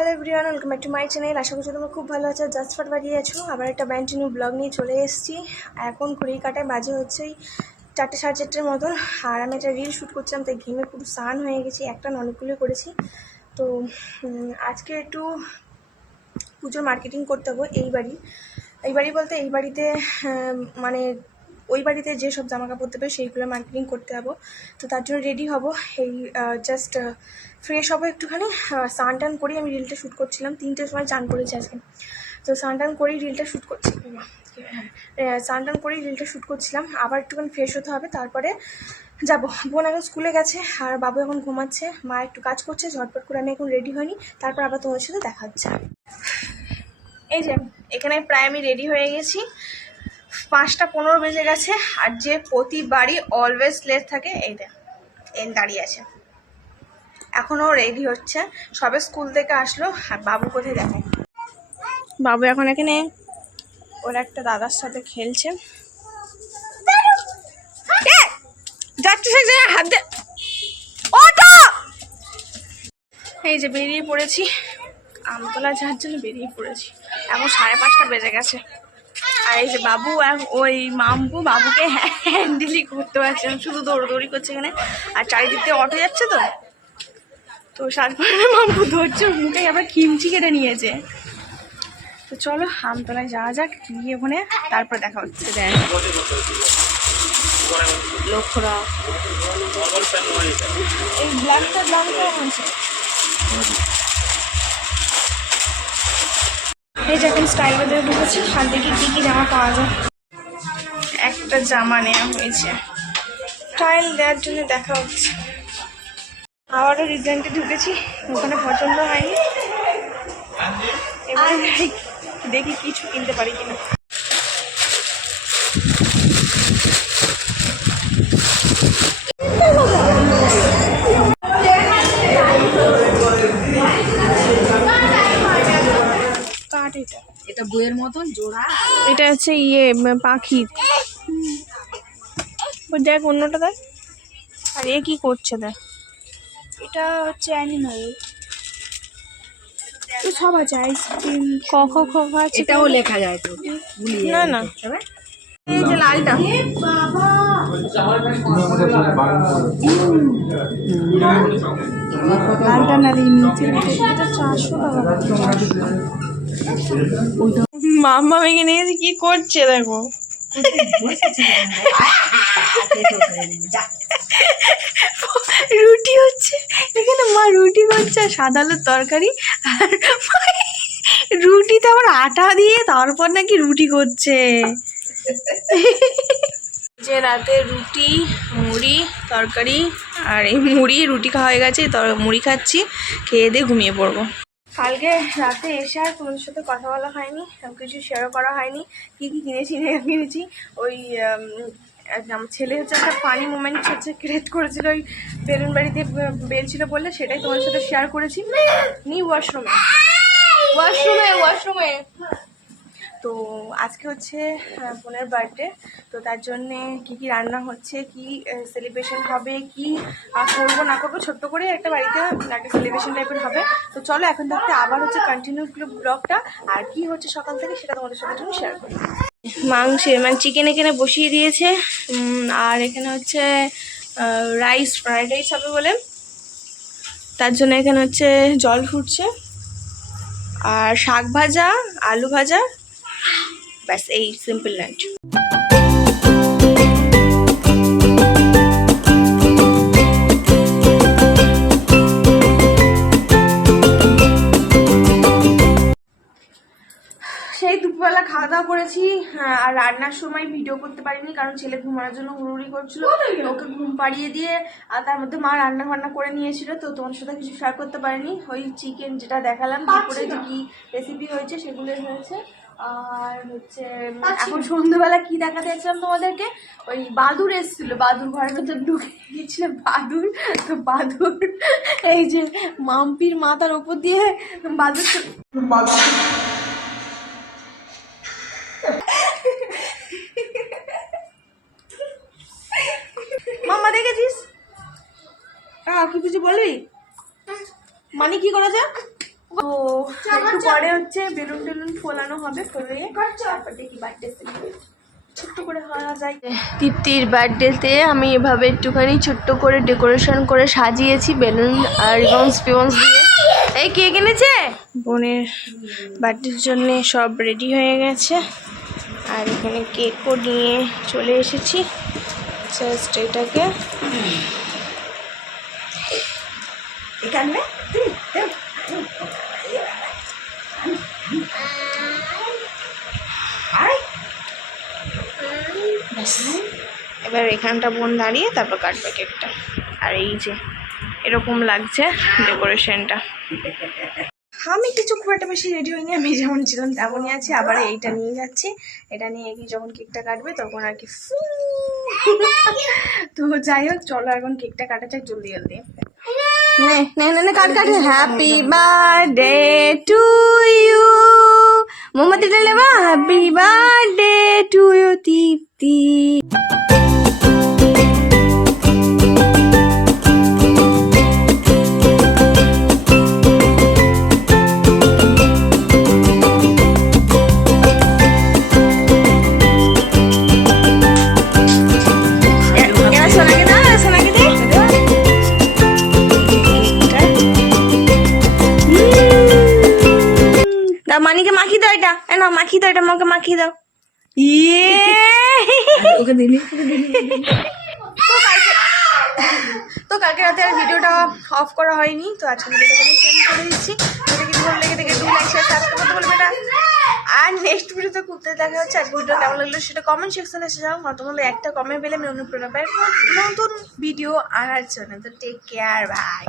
Hello everyone, welcome back to my channel. আশা করছি তোমরা খুব ভালো আছো, জাস্ট ফর বাড়ি আছো। আবার একটা ব্যান্ড নিউ ব্লগ নিয়ে চলে এসেছি। এখন ঘড়ির কাটায় বাজে হচ্ছে 4টে 4:30 মতন। আর আমি একটা রিল শ্যুট করছিলাম, তাই ঘেমে পুরো স্নান হয়ে গেছি। একটা অনেকগুলো করেছি। তো আজকে একটু পুজোর মার্কেটিং করতে হবে এই বাড়ি বলতে এই বাড়িতে মানে ওই বাড়িতে যেসব জামা কাপড় দেবে সেইগুলো মার্কেটিং করতে যাবো। তো তার জন্য রেডি হব। এই জাস্ট ফ্রেশ হবো একটুখানি, স্নান টান করি। আমি রিলটা শ্যুট করছিলাম 3টের সময়, চান করেছি আজকে। তো স্নান টান করেই রিলটা শ্যুট করছি। স্নান টান করেই রিলটা শ্যুট করছিলাম। আবার একটুখানি ফ্রেশ হতে হবে, তারপরে যাবো। বোন এখন স্কুলে গেছে আর বাবু এখন ঘুমাচ্ছে, মা একটু কাজ করছে। ঝটপট করে আমি এখন রেডি হইনি, তারপর আবার তোমার সাথে দেখা হচ্ছে। এই যে এখানে প্রায় আমি রেডি হয়ে গেছি। 5টা 15 বেজে গেছে। আর যে প্রতিবারই অলওয়েজ লেট থাকে, এই দাঁড়িয়ে আছে, এখনও রেডি হচ্ছে। সবে স্কুল থেকে আসলো। আর বাবু কোথায় দেখো, বাবু এখন এখানে ওর একটা দাদার সাথে খেলছে। হাত দে। এই যে বেরিয়ে পড়েছি, আমতলা যাওয়ার জন্য বেরিয়ে পড়েছি। এখন 5:30 বেজে গেছে। আর এই যে বাবু আর ওই মাম্পু বাবুকে হ্যান্ডেলই করতে পারছে না, শুধু দৌড়দৌড়ি করছে এখানে। আর চারিদিক দিয়ে অটো যাচ্ছে, তো সাজপাড়ে মাম্পু ধরছে, মুখে আবার খিমচি কেটে নিয়েছে। তো চলো আমতলায় যাওয়া যাক, গিয়ে ওখানে তারপর দেখা হচ্ছে। দেখ লক্ষ্যরা এই ব্ল্যাকটার দাম কেমন আছে? এই যে এখন স্টাইল বাজারে ঢুকেছি, আর দেখি কী কী জামা পাওয়া যায়। একটা জামা নেওয়া হয়েছে, স্টাইল দেওয়ার জন্য দেখা হচ্ছে। আবারও রিজেন্টে ঢুকেছি, ওখানে পছন্দ হয়নি। এবার দেখি কিছু কিনতে পারি কিনা। কাঠ, এটা বইয়ের মতন জোড়া। এটা হচ্ছে পাখির। দেখ অন্যটা দেখ। আর এ কি করছে দেখ, এটা হচ্ছে অ্যানিমাল। তো সব আছে, আইসক্রিম ক খ খ আছে, এটাও লেখা যায় তো। না না, এই যে লালটা, লালটা না, নিচের এটা 400 টাকা। মাম্মা মেঘে নিয়েছি, কি করছে দেখো। রুটি হচ্ছে এখানে, মা রুটি করছে আর সাদা আলুর তরকারি। আর রুটিতে আবার আটা দিয়ে তারপর নাকি রুটি করছে। যে রাতে রুটি, মুড়ি, তরকারি। আর এই মুড়ি রুটি খাওয়া হয়ে গেছে, মুড়ি খাচ্ছি, খেয়ে দিয়ে ঘুমিয়ে পড়বো। কালকে রাতে এসে আর তোমাদের সাথে কথা বলা হয়নি, কিছু শেয়ারও করা হয়নি। কী কী কিনেছি ওই আমার ছেলে হচ্ছে একটা ফানি মোমেন্ট হচ্ছে ক্রিয়েট করেছিল, ওই বেলুন বাড়িতে বেল ছিল বলে, সেটাই তোমাদের সাথে শেয়ার করেছি। ওয়াশরুমে তো আজকে হচ্ছে বোনের বার্থডে। তো তার জন্যে কী কী রান্না হচ্ছে, কি সেলিব্রেশন হবে, কি করবো না করবো, ছোট্ট করে একটা বাড়িতে একটা সেলিব্রেশন টাইপের হবে। তো চলো এখন থাকতে আবার হচ্ছে কন্টিনিউ ব্লগটা, আর কি হচ্ছে সকাল থেকে সেটা তোমাদের সাথে জন্য শেয়ার করি। মানে চিকেন এখানে বসিয়ে দিয়েছে। আর এখানে হচ্ছে ফ্রাইড রাইস হবে বলে, তার জন্য এখানে হচ্ছে জল ফুটছে। আর শাক ভাজা, আলু ভাজা, ব্যাস, এই সিম্পল লাঞ্চ। সেই দুপুরবেলা খাওয়া দাওয়া করেছি। আর রান্নার সময় ভিডিও করতে পারিনি, কারণ ছেলে ঘুমানোর জন্য হুড়ুড়ি করছিল। ওকে ঘুম পাড়িয়ে দিয়ে আর তার মধ্যে মা রান্না বান্না করে নিয়েছিল, তো তোমার সাথে কিছু শেয়ার করতে পারিনি। ওই চিকেন যেটা দেখালাম দুপুরে যে কি রেসিপি হয়েছে সেগুলোই হয়েছে। আর হচ্ছে এখন সন্ধ্যেবেলা কি দেখাতে যাচ্ছিলাম তোমাদেরকে, ওই বাদুর এসেছিল, বাদুর ঘরের ভেতর ঢুকে গিয়েছিল বাদুর। তো বাদুর এই যে মাম্পির মাথার উপর দিয়ে বাদুর মাম্মা দেখেছিস? কি কিছু বলবি? মানে কি করেছে? ও একটু পরে হচ্ছে বেলুন টেলুন ফোলানো হবে, ফোলিয়ে তারপর দেখি বার্থডে সেলিব্রেট ছোট্ট করে হওয়া যায়। দীপ্তির বার্থডেতে আমি এভাবে একটুখানি ছোট্ট করে ডেকোরেশন করে সাজিয়েছি বেলুন আর রিবন্স ফিবন্স দিয়ে। এই কে কিনেছে? বোনের বার্থডের জন্য সব রেডি হয়ে গেছে, আর এখানে কেকও নিয়ে চলে এসেছি। জাস্ট এটাকে এখানে এবার এখানটা বোন দাঁড়িয়ে তারপর কাটবে কেকটা। আর এই যে এরকম লাগছে ডেকোরেশনটা। আমি কিছু খুব একটা বেশি রেডি হইনি, আমি যেমন ছিলাম তেমনই আছি। আবার এইটা নিয়ে যাচ্ছি, এটা নিয়ে গিয়ে যখন কেকটা কাটবে তখন আর কি তো যাই হোক চলো এখন কেকটা কাটা যাক জলদি জলদি। কাট কাট। হ্যাপি বার্থডে টু ইউ, মোমবাতি জ্বালে বা। হ্যাপি বার্থডে টু ইউ দীপ্তি। মানিকে মাখিয়ে দাও এটা, না মাখিয়ে দাও এটা, আমাকে মাখিয়ে দাও। ইয়ে তো কালকে রাতে আর ভিডিওটা অফ করা হয়নি, তো আজকে ভিডিওটা আমি সেন্ড করে দিচ্ছি। যদি কিছু ভালো লেগে থাকে লাইক শেয়ার সাবস্ক্রাইব করতে বলবে না। আর নেক্সট ভিডিওতে করতে দেখা হচ্ছে। আজকে ভিডিও কেমন লাগলো সেটা কমেন্ট সেকশনে এসে যাও। তোমাদের একটা কমেন্ট পেলে আমি অনুপ্রেরণা পাই নতুন ভিডিও আনার জন্য। তো টেক কেয়ার, বাই।